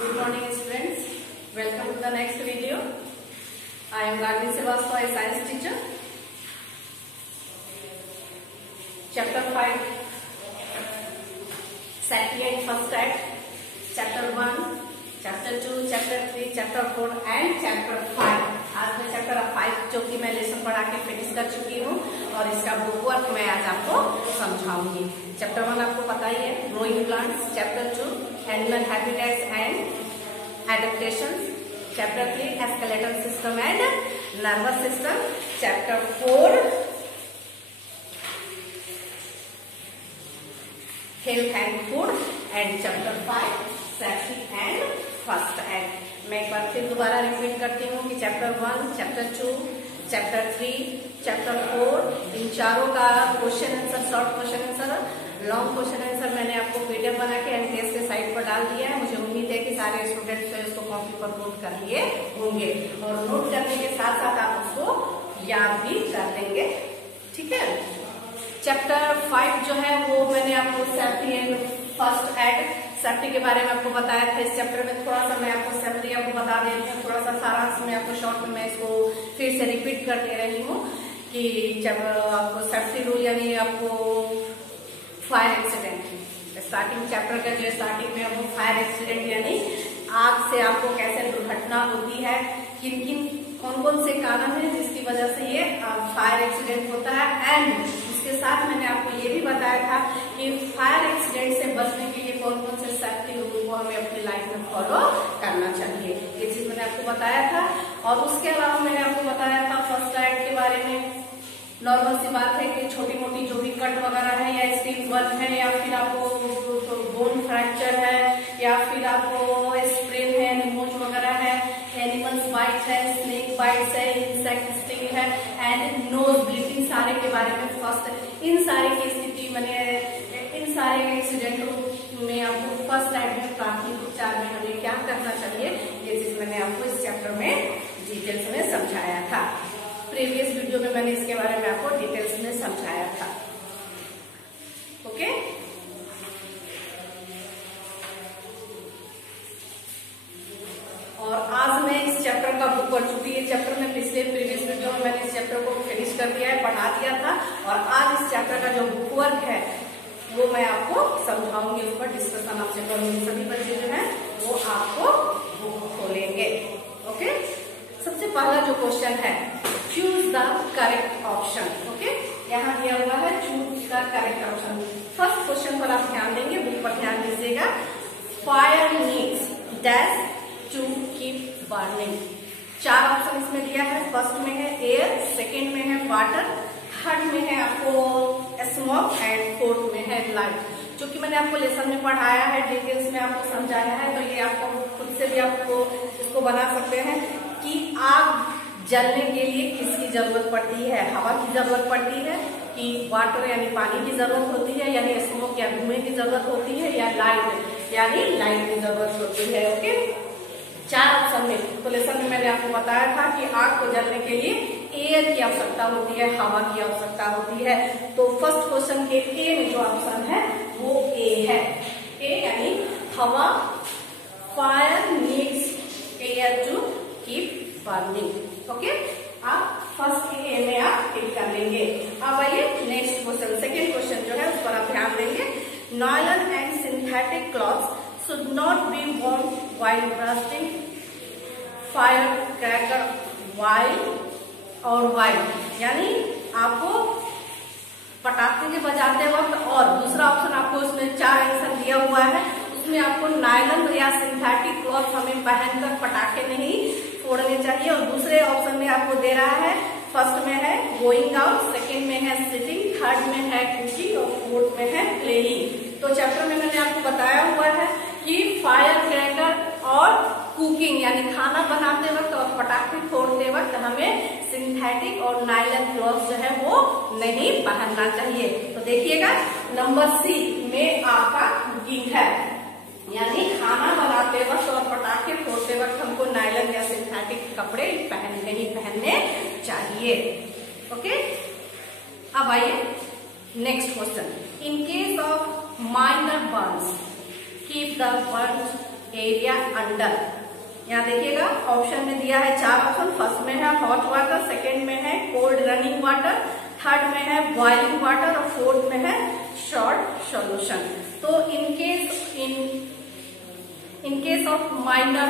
Good morning students. Welcome to the next video. I am Garvi Srivastava, a science teacher. Chapter 5, Satellite First Act, Chapter 1, Chapter 2, Chapter 3, Chapter 4 and Chapter 5. आज मैं Chapter 5 जो कि मैं lesson पढ़ा के finish कर चुकी हूँ और इसका बुक वर्क मैं आज आपको समझाऊंगी। Chapter 1 आपको पता ही है, growing plants. Chapter 2, animal habitats and adaptations. Chapter 3, skeletal system and nervous system. Chapter 4, health and food and Chapter 5, safety and first aid. मैं एक बार फिर दोबारा रिपीट करती हूँ कि Chapter 1, Chapter 2, Chapter 3, Chapter 4 इन चारों का question answer, short question answer, long question answer मैंने आपको पीडीएफ बना के एनटीएस के साइट पर डाल दिया है। मुझे उम्मीद है कि सारे स्टूडेंट्स जो इसको कॉपी पर नोट कर लिए होंगे और नोट करने के साथ साथ आप उसको याद भी कर लेंगे। ठीक है। चैप्टर 5 जो है वो मैंने आपको safety and first aid, safety के बारे में आपको बताया था। इस चैप्टर में थोड़ा सा मैं आपको सेफ्टी आपको बता देती हूँ, थोड़ा सा सारांश में आपको शॉर्ट में मैं इसको फिर से रिपीट कर दे रही हूँ कि जब आपको सेफ्टी रूल यानी आपको फायर एक्सीडेंट, स्टार्टिंग चैप्टर का जो स्टार्टिंग में आपको फायर एक्सीडेंट यानी आग से आपको कैसे दुर्घटना होती है, किन किन कौन कौन से कारण है जिसकी वजह से ये फायर एक्सीडेंट होता है, एंड इसके साथ मैंने आपको ये भी बताया था कि फायर एक्सीडेंट से बचने के लिए कौन कौन से सेफ्टी रूल को हमें अपनी लाइफ में फॉलो करना चाहिए, ये चीज मैंने आपको बताया था। और उसके अलावा मैंने आपको बताया था फर्स्ट एड के बारे में। नॉर्मल सी बात है कि छोटी मोटी जो भी कट वगैरह है या स्टील बर्न है या फिर आपको बोन फ्रैक्चर है या फिर आपको स्प्रेन है, निमोज वगैरह है, एनिमल्स बाइट है, स्नेक बाइट्स है, इंसेक्ट स्टिंग है एंड नोज ब्लीडिंग, सारे के बारे में फर्स्ट इन सारे की स्थिति मैंने इन सारे एक्सीडेंटों में आपको फर्स्ट एड में प्राथमिक उपचार में हमें क्या करना चाहिए ये चीज मैंने आपको इस चैप्टर में डिटेल्स में समझाया था। प्रीवियस वीडियो में मैंने इसके बारे में आपको डिटेल्स में समझाया था। ओके, और आज मैं इस चैप्टर का बुक पढ़ चुकी है। चैप्टर में पिछले प्रीवियस वीडियो में मैंने इस चैप्टर को फिनिश कर दिया है, पढ़ा दिया था और आज इस चैप्टर का जो बुक वर्क है वो मैं आपको समझाऊंगी, उस पर डिस्कशन आपसे करूंगी। सभी बच्चे जो है वो आपको बुक खोलेंगे। ओके, सबसे पहला जो क्वेश्चन है, choose the correct option. Okay, यहाँ दिया हुआ है choose the correct option. First question पर आप ध्यान देंगे, बुक पर ध्यान दीजिएगा। Fire needs dash to keep burning. 4 option इसमें दिया है। फर्स्ट में है एयर, सेकेंड में है वाटर, थर्ड में है आपको स्मोक एंड फोर्थ में है लाइट। जो कि मैंने आपको लेसन में पढ़ाया है, डिटेल्स में आपको समझाया है, तो ये आपको खुद से भी आपको इसको बना सकते हैं कि आग जलने के लिए किसकी जरूरत पड़ती है। हवा की जरूरत पड़ती है कि वाटर यानी पानी की जरूरत होती है, यानी स्मोक या धुएं की जरूरत होती है, या लाइट यानी लाइट की जरूरत होती है। ओके, 4 ऑप्शन में तो लेसन में मैंने आपको बताया था कि आग को जलने के लिए एयर की आवश्यकता होती है, हवा की आवश्यकता होती है। तो फर्स्ट क्वेश्चन के ए में जो ऑप्शन है वो ए है। ए यानी हवा, fire needs air to keep burning. Okay, आप फर्स्ट के ए में आप टिक कर लेंगे। अब आइए नेक्स्ट क्वेश्चन, सेकेंड क्वेश्चन जो है उस पर आप ध्यान देंगे। Nylon and synthetic clothes should not be worn while bursting firecracker while यानी आपको पटाखे के बजाते वक्त, और दूसरा ऑप्शन आपको उसमें 4 आंसर दिया हुआ है, उसमें आपको नायलन या सिंथेटिक क्लॉथ हमें पहनकर पटाखे नहीं फोड़ने चाहिए। और दूसरे ऑप्शन में आपको दे रहा है, फर्स्ट में है गोइंग आउट, सेकेंड में है सिटिंग, थर्ड में है कुकिंग और फोर्थ में है प्लेइंग। तो चैप्टर में मैंने आपको बताया हुआ है कि फायर क्रैकर और कुकिंग यानी खाना बनाते वक्त और पटाखे फोड़ते वक्त हमें सिंथेटिक और नायलन क्लॉथ जो है वो नहीं पहनना चाहिए। तो देखिएगा नंबर सी में आपका कुकिंग है, यानी खाना बनाते वक्त और पटाखे फोड़ते वक्त हमको नायलन या सिंथेटिक कपड़े नहीं पहनने चाहिए। ओके, अब आइए next question. In case of minor burns, keep the burnt area under. यहाँ देखिएगा ऑप्शन में दिया है 4 ऑप्शन। फर्स्ट में है हॉट वाटर, सेकेंड में है कोल्ड रनिंग वाटर, थर्ड में है बॉइलिंग वाटर और फोर्थ में है शॉर्ट सॉल्यूशन। तो in case of minor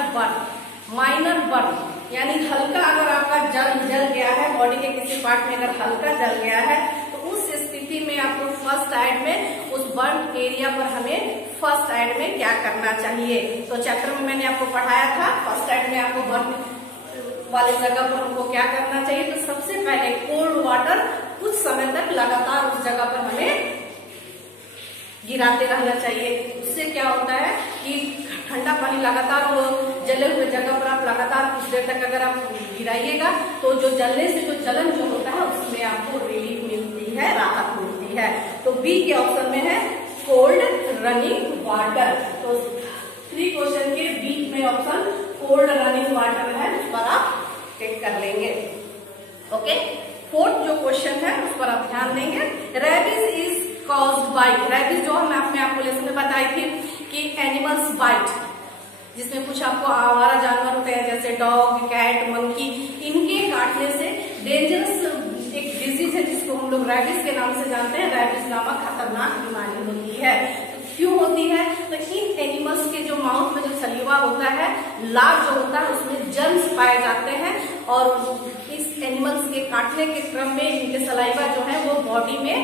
burn यानी हल्का अगर आपका जल गया है, बॉडी के किसी पार्ट में अगर हल्का जल गया है, तो उस स्थिति में आपको फर्स्ट एड में उस बर्न एरिया पर हमें फर्स्ट एड में क्या करना चाहिए। तो चैप्टर में मैंने आपको पढ़ाया था, फर्स्ट एड में आपको बर्न वाले जगह पर हमको क्या करना चाहिए। तो सबसे पहले कोल्ड वाटर कुछ समय तक लगातार उस जगह पर हमें गिराते रहना चाहिए। उससे क्या होता है कि ठंडा पानी लगातार वो जले हुए जगह पर आप लगातार कुछ देर तक अगर आप गिराइएगा तो जो जलने से जो जलन जो होता है उसमें आपको रिलीफ मिलती है, राहत मिलती है। तो बी के ऑप्शन में है कोल्ड रनिंग वाटर। तो 3 क्वेश्चन के बी में ऑप्शन कोल्ड रनिंग वाटर है, उस पर आप टिक कर लेंगे। ओके, फोर्थ जो क्वेश्चन है उस पर आप ध्यान देंगे। Rabies is caused by, rabies जो हमने आपको लेसन में बताई थी कि एनिमल्स बाइट, जिसमें कुछ आपको आवारा जानवर होते हैं जैसे डॉग, कैट, मंकी, इनके काटने से डेंजरस एक डिजीज है जिसको हम लोग रेबीज के नाम से जानते हैं। रेबीज नामक खतरनाक बीमारी होती है। क्यों होती है? तो इन एनिमल्स के जो माउथ में जो सलीवा होता है, लार जो होता है उसमें जर्म्स पाए जाते हैं और इस एनिमल्स के काटने के क्रम में इनके सलाइवा जो है वो बॉडी में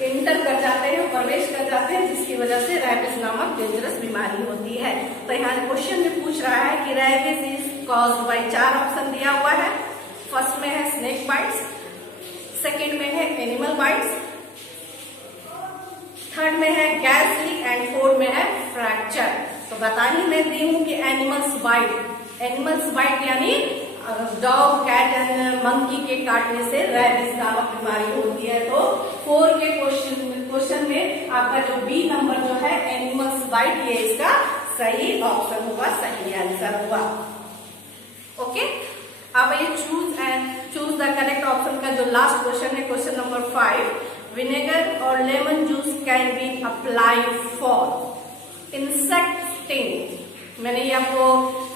एंटर कर जाते हैं, प्रवेश कर जाते हैं, जिसकी वजह से रेबीज नामक डेंजरस बीमारी होती है। तो यहाँ क्वेश्चन में पूछ रहा है कि rabies is caused by, 4 option दिया हुआ है। फर्स्ट में है स्नेक बाइट्स, सेकेंड में है एनिमल बाइट्स, थर्ड में है गैस लीक एंड फोर्थ में है फ्रैक्चर। तो बता ही मैं दी हूं कि एनिमल्स बाइट यानी डॉग, कैट एंड मंकी के काटने से रेबीज नामक बीमारी होती है। तो 4 के क्वेश्चन में आपका जो बी नंबर जो है एनिमल्स बाइट, ये इसका सही ऑप्शन होगा, सही आंसर होगा। ओके, अब ये चूज द करेक्ट ऑप्शन का जो लास्ट क्वेश्चन है, क्वेश्चन नंबर 5, विनेगर और lemon juice can be applied for insect sting. मैंने ये आपको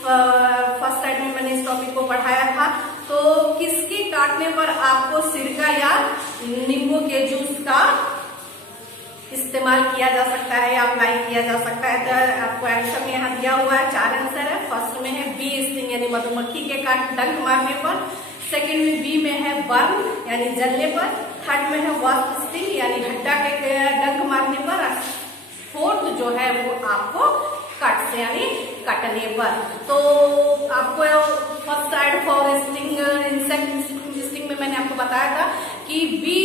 फर्स्ट टाइम में मैंने इस टॉपिक को पढ़ाया था। तो किसके काटने पर आपको सिरका या नींबू के जूस का इस्तेमाल किया जा सकता है या अप्लाई किया जा सकता है? तो आपको आंसर में यहाँ दिया हुआ है, 4 आंसर है। फर्स्ट में है बी स्टिंग यानी मधुमक्खी के काट डंक मारने पर, सेकेंड में बी में है बर्न यानी जलने पर, थर्ड में है वास्प स्टिंग यानी हड्डा के डंक मारने पर, फोर्थ जो है वो आपको कट से यानी कटने पर। तो आपको first aid for sting insect sting में मैंने आपको बताया था कि बी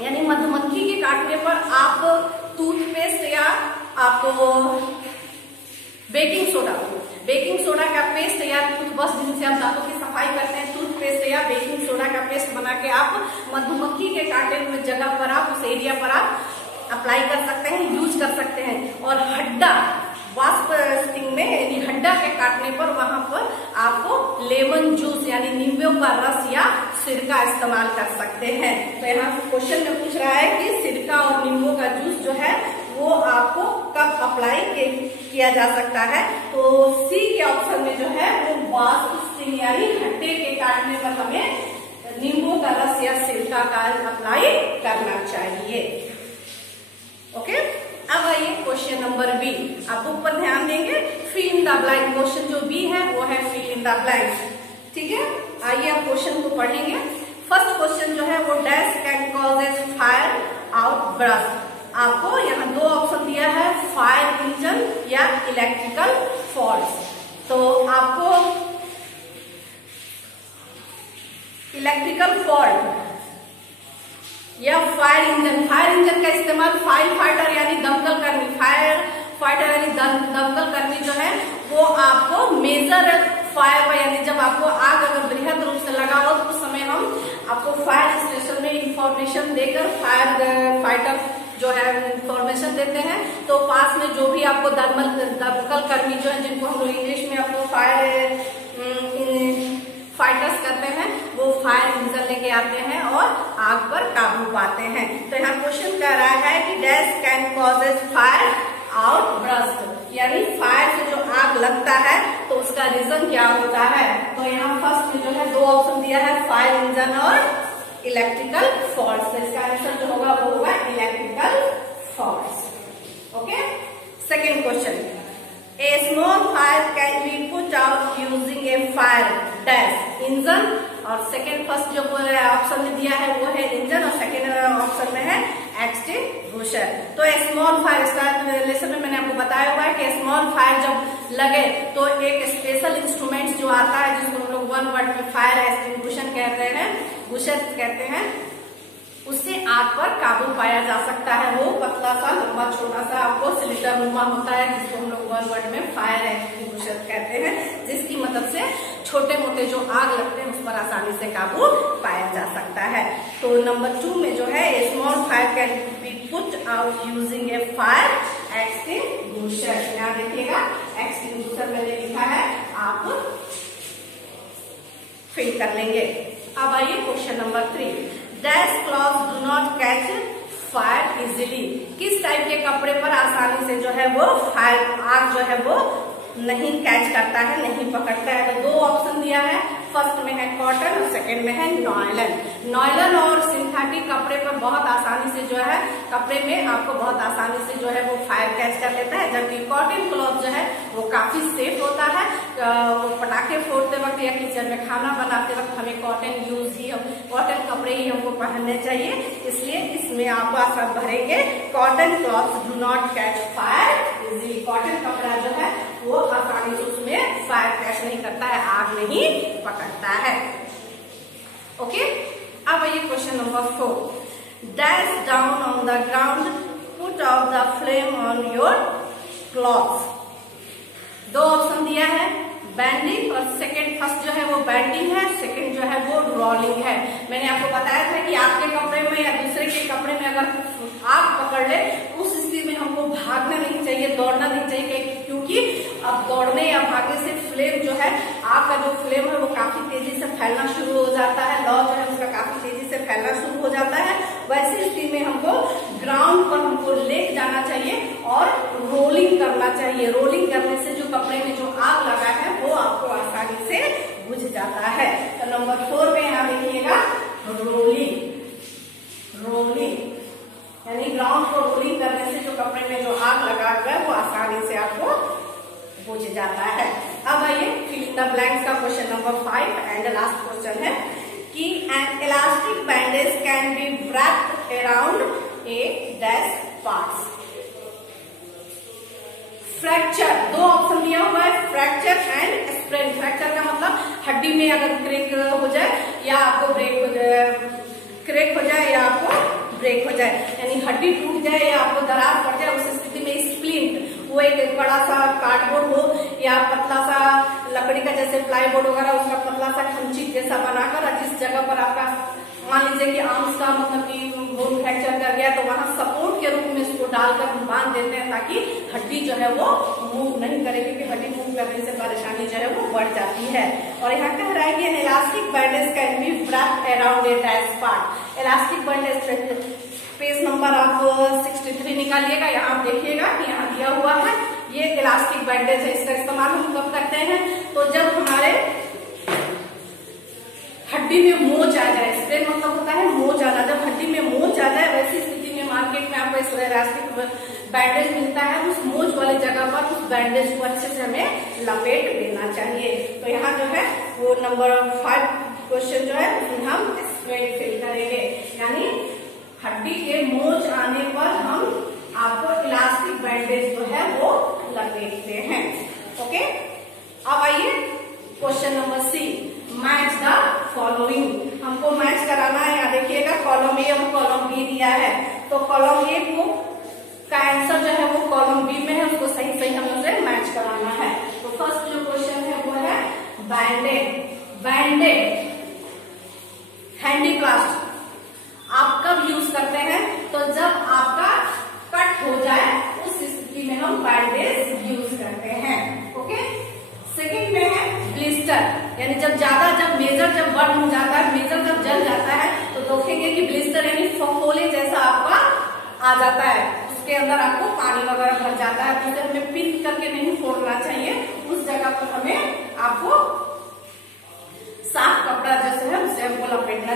यानी मधुमक्खी के काटने पर आप टूथपेस्ट या आपको बेकिंग सोडा का पेस्ट या टूथब्रश जिनसे आप दांतों की सफाई करते हैं, टूथपेस्ट या बेकिंग सोडा का पेस्ट बना के आप मधुमक्खी के काटे हुए जगह पर आप उस एरिया पर आप अप्लाई कर सकते हैं, यूज कर सकते हैं। और हड्डा वास्प स्टिंग में यानी हड्डा के काटने पर वहां पर आपको लेमन जूस यानी नींबू का रस या सिरका इस्तेमाल कर सकते हैं। तो यहाँ क्वेश्चन में पूछ रहा है कि सिरका और नींबू का जूस जो है वो आपको कब अप्लाई किया जा सकता है? तो सी के ऑप्शन में जो है वो वास्प स्टिंग यानी हड्डे के काटने पर हमें नींबू का रस या सिरका का अप्लाई करना चाहिए। ओके, अब आइए क्वेश्चन नंबर बी। आप बुक पर ध्यान देंगे, fill in the blank. Question जो बी है वो है फिल इन द ब्लैंक। ठीक है, आइए आप क्वेश्चन को पढ़ेंगे। फर्स्ट क्वेश्चन जो है वो dash can causes fire out burst. आपको यहाँ 2 ऑप्शन दिया है, फायर इंजन या इलेक्ट्रिकल फॉल्ट। तो आपको इलेक्ट्रिकल फॉल्ट या फायर इंजन का इस्तेमाल फायर फाइटर यानी दमकल कर्मी, फायर फाइटर यानी दमकल कर्मी जो है वो आपको मेजर फायर यानी जब आपको आग अगर बृहद रूप से लगा हो तो उस समय हम आपको फायर स्टेशन में इंफॉर्मेशन देकर फायर फाइटर जो है इंफॉर्मेशन देते हैं। तो पास में जो भी आपको दमकल कर्मी जो है जिनको हम लोग इंग्लिश में आपको फाइटर्स करते हैं, वो फायर इंजन लेके आते हैं और आग पर काबू पाते हैं। तो यहाँ क्वेश्चन कह रहा है कि dash can causes fire out burst यानी इंजन और इलेक्ट्रिकल फॉल्ट। तो इसका आंसर जो होगा वो होगा electrical fault. Okay, second question, A small fire can be put out using A fire dash engine. और सेकेंड फर्स्ट जो ऑप्शन में दिया है वो है इंजन और सेकेंड ऑप्शन में है एक्सटिंग्विशर। तो स्मॉल फायर, इसका लेसन में मैंने आपको बताया हुआ है कि स्मॉल फायर जब लगे तो एक स्पेशल इंस्ट्रूमेंट जो आता है जिसको हम लोग वन वर्ड में फायर एक्सटिंग्विशर कहते हैं, गुशर कहते हैं, उससे आग पर काबू पाया जा सकता है। वो पतला सा लंबा छोटा सा आपको सिलेंडर नुमा होता है जिसको हम लोग वन वर्ड में फायर एक्सटिंग्विशर कहते हैं, जिसकी मदद से छोटे मोटे जो आग लगते हैं उस पर आसानी से काबू पाया जा सकता है। तो नंबर 2 में जो है small fire can be put out using A fire extinguisher. यहाँ देखिएगा एक्सटिंग्विशर मैंने लिखा है, आप फिल कर लेंगे। अब आइए question number 3, dash clothes do not catch fire easily. किस टाइप के कपड़े पर आसानी से जो है वो फायर आग जो है वो नहीं कैच करता है, नहीं पकड़ता है। तो 2 ऑप्शन दिया है, फर्स्ट में है कॉटन और सेकेंड में है नॉयलन। नॉयलन और सिंथेटिक कपड़े पर बहुत आसानी से जो है कपड़े में आपको बहुत आसानी से जो है वो फायर कैच कर लेता है, जबकि कॉटन क्लॉथ जो है वो काफी सेफ होता है। पटाखे फोड़ते वक्त या किचन में खाना बनाते वक्त हमें कॉटन कपड़े ही हमको पहनने चाहिए। इसलिए इसमें आप आसान भरेंगे cotton cloth do not catch fire easily. Cotton कपड़ा जो है वो आसानी से उसमें फायर कैच नहीं करता है, आग नहीं पकड़ता है। ओके, अब आइए question number 4, dash down on the ground put out the flame on your clothes. 2 option दिया है, बैंडिंग और सेकेंड फर्स्ट जो है वो बैंडिंग है, सेकेंड जो है वो रोलिंग है। मैंने आपको बताया था कि आपके कपड़े में या दूसरे के कपड़े में अगर आग पकड़ ले उस स्थिति में हमको भागना नहीं चाहिए, दौड़ना नहीं चाहिए, क्योंकि अब दौड़ने या भागने से फ्लेम जो है आग का जो फ्लेम है वो काफी तेजी से फैलना शुरू हो जाता है, लौ जो है उसका काफी तेजी से फैलना शुरू हो जाता है। वैसी स्थिति में हमको ग्राउंड पर हमको ले जाना चाहिए और रोलिंग करना चाहिए। रोलिंग करने से जो कपड़े में जो आग लगा है वो आपको आसानी से बुझ जाता है। तो नंबर 4 में यहाँ देखिएगा रोलिंग, रोलिंग यानी ग्राउंड को रोलिंग करने से जो कपड़े में जो आग लगा हुआ है वो आसानी से आपको बुझ जाता है। अब आइए फिल इन द ब्लैंक्स का question number 5 and last question है कि N elastic bandage can be wrapped around a dash parts. Fracture, 2 option दिया हुआ है, फ्रैक्चर एंड स्प्रेन। फ्रैक्चर का मतलब हड्डी में अगर क्रेक हो जाए या आपको क्रेक हो जाए या आपको ब्रेक हो जाए, यानी हड्डी टूट जाए या आपको दरार पड़ जाए, उस स्थिति में स्प्लिंट, वो एक बड़ा सा कार्डबोर्ड हो या पतला सा लकड़ी का जैसे प्लाईबोर्ड वगैरह उसका पतला सा खंची जैसा बनाकर जिस जगह पर आपका मान लीजिए कि आर्म्स का मतलब कि बोन फ्रैक्चर कर गया तो वहां सपोर्ट के रूप में इसको डालकर हम बांध देते हैं ताकि हड्डी जो है वो मूव नहीं करे, क्योंकि हड्डी मूव करने से परेशानी जो है वो बढ़ जाती है। और यहाँ कह रहा है कि N elastic bandage can be wrapped around a dash part. Elastic bandage page number आप 63 निकालिएगा, यहाँ आप देखिएगा कि यहाँ दिया हुआ है ये इलास्टिक बैंडेज है। इसका इस्तेमाल हम कब करते हैं, तो जब हमारे हड्डी में मोच आ जाए, स्प्रेन मतलब होता है मोच आना, जब हड्डी में मोच आ जाए वैसी स्थिति में मार्केट में आपको इस इलास्टिक बैंडेज मिलता है, उस मोच वाली जगह पर उस बैंडेज को अच्छे से हमें लपेट देना चाहिए। तो यहाँ जो है वो नंबर 5 क्वेश्चन जो है उसमें हम स्क्वेयर फिल करेंगे, यानी हड्डी के मोच आने पर हम आपको इलास्टिक बैंडेज जो है वो लपेटते हैं। ओके, अब आइए question number C, match the following. हमको मैच कराना है, यहाँ देखिएगा कॉलम ए और कॉलम बी दिया है, तो कॉलम ए को का आंसर जो है वो कॉलम बी में है, उसको सही सही हम उसे मैच कराना है। तो फर्स्ट जो क्वेश्चन है वो है बैंडेड। बैंडेड हैंडीक्राफ्ट आप कब यूज करते हैं, तो जब आपका कट हो जाए उस स्थिति में हम बैंडेज यूज करते हैं। ओके, सेकंड में है ब्लिस्टर, यानी जब मेजर जब बर्न हो जाता है, मेजर जब जल जाता है तो देखेंगे कि ब्लिस्टर यानी फफोले जैसा आपका आ जाता है, उसके अंदर आपको पानी वगैरह भर जाता है, तो उसे हमें पिन करके नहीं फोड़ना चाहिए, उस जगह पर हमें आपको साफ कपड़ा जैसे है उससे हमको लपेटना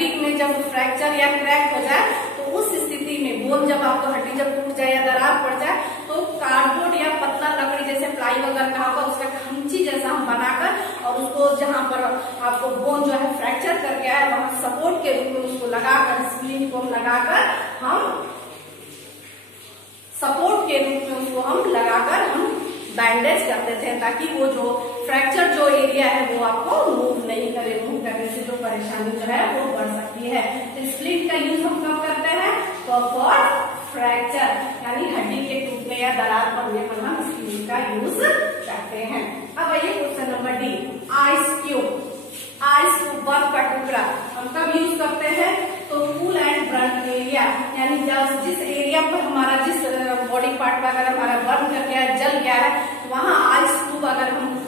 हड्डी में जब फ्रैक्चर या क्रैक हो जाए तो उस स्थिति में बोन जब आपको हड्डी जब टूट जाए या दरार पड़ जाए तो कार्डबोर्ड या पतला लकड़ी जैसे प्लाई वगैरह का होगा उसका खमची जैसा हम बनाकर और उसको जहां पर आपको बोन जो है फ्रैक्चर कर गया है वहां सपोर्ट के रूप में उसको लगाकर स्प्लिन को लगाकर हम सपोर्ट के रूप में उसको हम लगाकर हम बैंडेज करते थे ताकि वो जो फ्रैक्चर जो एरिया है वो आपको मूव नहीं करे। मूव करने से जो परेशानी जो है वो बढ़ सकती है। तो स्प्लिन का यूज हम कब करते हैं? फॉर फ्रैक्चर यानी हड्डी के टूटने या दरार पड़ने पर हम स्प्लिन का यूज करते हैं। अब आइए question number D, ice cube. Ice cube बर्फ का टुकड़ा हम कब यूज करते हैं? तो कूल एंड बर्न एरिया यानी जब जिस एरिया पर हमारा जिस बॉडी पार्ट पर अगर हमारा बर्न कर गया है, जल गया है, तो वहां आइस क्यूब अगर हम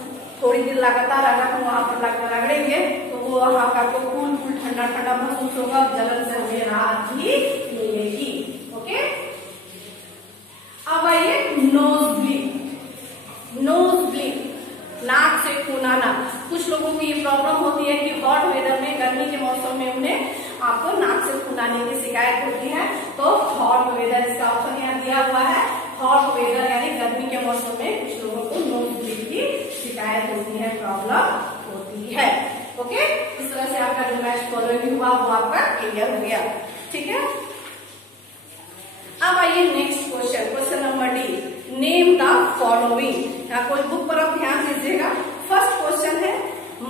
थोड़ी देर लगातार अगर हम वहां पर रगड़ेंगे तो वो वहां का आपको कूल कूल ठंडा ठंडा महसूस होगा, जलन से हमें राहत भी मिलेगी। ओके, अब आइए नोज ब्लीड। नोज ब्लीड नाक से खून आना। कुछ लोगों को ये प्रॉब्लम होती है कि हॉट वेदर में, गर्मी के मौसम में उन्हें आपको नाक से खून आने की शिकायत होती है। तो हॉट वेदर इसका ऑप्शन यहाँ दिया हुआ है। हॉट वेदर यानी गर्मी के मौसम में कुछ लोगों को नोज ब्लीड की शिकायत होती है, प्रॉब्लम होती है। ओके, इस तरह से आपका जो मैच फॉलोइंग हुआ वो आपका क्लियर हो गया। ठीक है, अब आइए next question, question number D, name the following. यहाँ कोई बुक पर आप ध्यान दीजिएगा। फर्स्ट क्वेश्चन है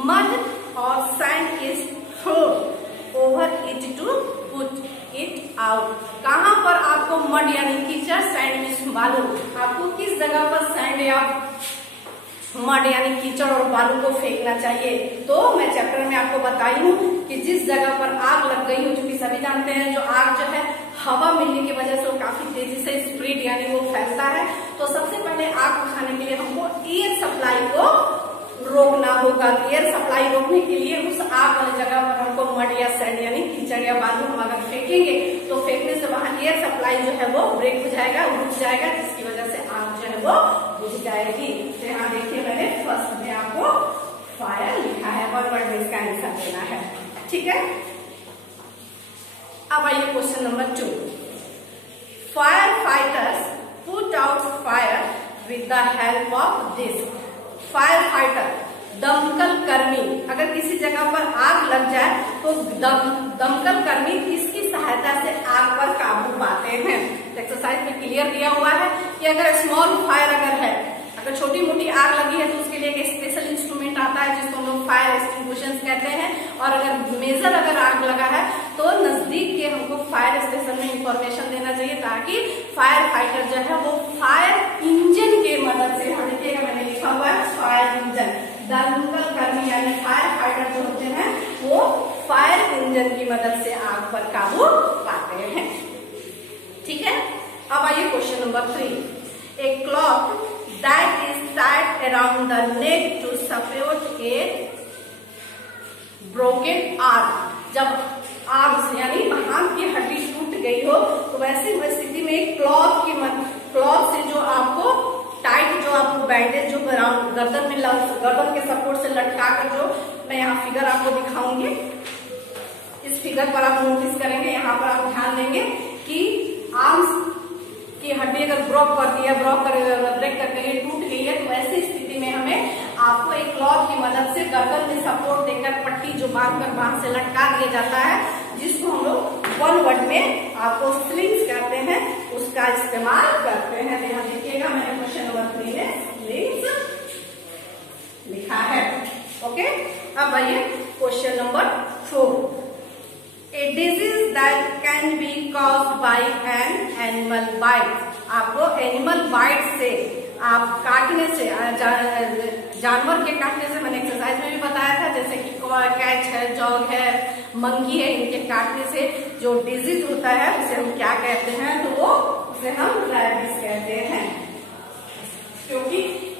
मड और sand is thrown over it to put it out. कहां पर आपको मड यानी कीचड़, सैंड मीन्स बालू, आपको किस जगह पर सैंड या मड यानी कीचड़ और बालू को फेंकना चाहिए? तो मैं चैप्टर में आपको बताई हूँ कि जिस जगह पर आग लग गई हो, क्योंकि सभी जानते हैं जो आग जो है हवा मिलने की वजह से वो काफी तेजी से स्प्रेड यानी वो फैलता है। तो सबसे पहले आग बुझाने के लिए हमको एयर सप्लाई को रोकना होगा। एयर सप्लाई रोकने के लिए उस आग वाली जगह पर हमको मड या सैंड यानी कीचड़ या बालू हम अगर फेंकेंगे तो फेंकने से वहां एयर सप्लाई जो है वो ब्रेक हो जाएगा, रुक जाएगा, जिसकी वजह से आग जो है वो बुझ जाएगी। तो यहाँ देखिए मैंने फर्स्ट में आपको फायर लिखा है, वन वर्ड में इसका आंसर देना है। ठीक है, अब आइए question number 2, fire fighters put out fire with the help of this. Fire fighter दमकल कर्मी, अगर किसी जगह पर आग लग जाए तो दमकल कर्मी किसकी सहायता से आग पर काबू पाते हैं? एक्सरसाइज में क्लियर दिया हुआ है कि अगर स्मॉल फायर अगर है, अगर छोटी मोटी आग लगी है तो उसके लिए एक स्पेशल इंस्ट्रूमेंट आता है जिसको हम लोग फायर एक्सटिंग्विशर्स कहते हैं। और अगर मेजर अगर आग लगा है तो नजदीक के हमको फायर स्टेशन में इंफॉर्मेशन देना चाहिए ताकि फायर फाइटर जो है वो फायर इंजन के मदद से, हम देखिएगा मैंने लिखा हुआ है फायर इंजन, दमकल कर्मी यानी फायर फाइटर जो होते हैं वो फायर इंजन की मदद से आग पर काबू पाते हैं। ठीक है, अब आइए question number 3, A cloth that is tied around the neck to support a broken arm। जब आर्म यानी हाथ की हड्डी टूट गई हो तो वैसी स्थिति में एक क्लॉथ से जो आपको टाइट, जो आपको बैंडेज जो गर्दन में गर्दन के सपोर्ट से लटका कर, जो मैं यहाँ फिगर आपको दिखाऊंगी, इस फिगर पर आप नोटिस करेंगे, यहाँ पर आप ध्यान देंगे कि आर्म्स की हड्डी अगर ब्रेक कर गई है, टूट गई है, तो ऐसी स्थिति में हमें आपको एक क्लॉथ की मदद से गर्दन में सपोर्ट देकर पट्टी जो बांधकर बांध से लटका दिया जाता है, जिसको हम लोग वन वर्ड में आपको स्लिंग्स कहते हैं, उसका इस्तेमाल करते हैं। यहाँ देखिएगा मैंने क्वेश्चन नंबर 3 में स्लिंग्स लिखा है। ओके, अब आइए question number 4, A disease that can be caused by an animal bite। आपको एनिमल बाइट से, आप काटने से, जानवर के काटने से, मैंने एक्सरसाइज में भी बताया था, जैसे कि कैच है, जॉग है, मंकी है, इनके काटने से जो डिजीज होता है उसे हम क्या कहते हैं? तो वो उसे हम रैबिस कहते हैं, क्योंकि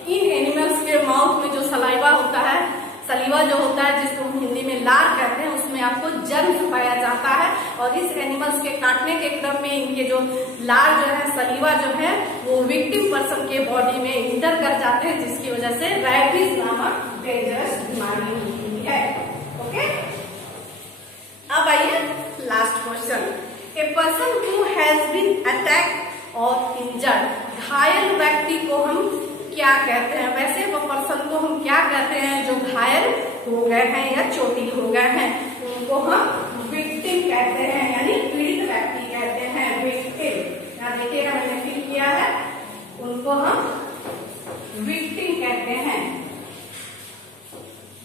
इन एनिमल्स के माउथ में जो सलाइवा होता है, सलीवा जो होता है जिसको हम हिंदी में लार कहते हैं, उसमें आपको जर्म पाया जाता है और इस एनिमल्स के काटने के क्रम में इनके जो लार जो है, सलीवा जो है, वो विक्टिम पर्सन के बॉडी में इंटर कर जाते हैं, जिसकी वजह से रैबिस नामक डेंजरस बीमारी होती है। ओके, अब आइए question, a person who has been attacked और इंजर्ड, घायल व्यक्ति को हम क्या कहते हैं? वैसे वो पर्सन को हम क्या कहते हैं जो घायल हो गए हैं या चोटिल हो गए हैं, उनको हम विक्टिम कहते हैं, यानी पीड़ित व्यक्ति कहते हैं, विक्टिम। यहाँ देखिएगा मैंने फिल किया है, उनको हम विक्टिम कहते हैं।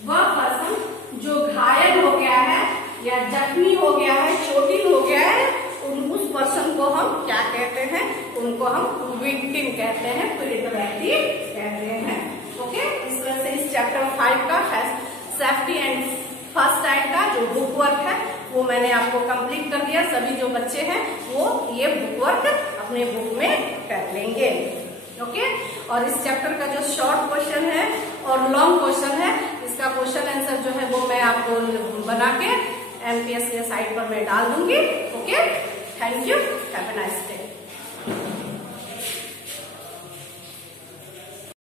वह पर्सन जो घायल हो गया है या जख्मी हो गया है, चोटिल हो गया है, उस पर्सन को हम क्या कहते हैं? उनको हम विक्टिम कहते हैं, पीड़ित व्यक्ति कहते हैं। ओके, इस तरह से इस चैप्टर 5 का सेफ्टी एंड फर्स्ट एड का जो बुक वर्क है वो मैंने आपको कंप्लीट कर दिया। सभी जो बच्चे हैं वो ये बुक वर्क अपने बुक में कर लेंगे। ओके, और इस चैप्टर का जो शॉर्ट क्वेश्चन है और लॉन्ग क्वेश्चन है, इसका क्वेश्चन आंसर जो है वो मैं आपको बना के MPS के साइट पर मैं डाल दूंगी। Okay, thank you, have a nice day.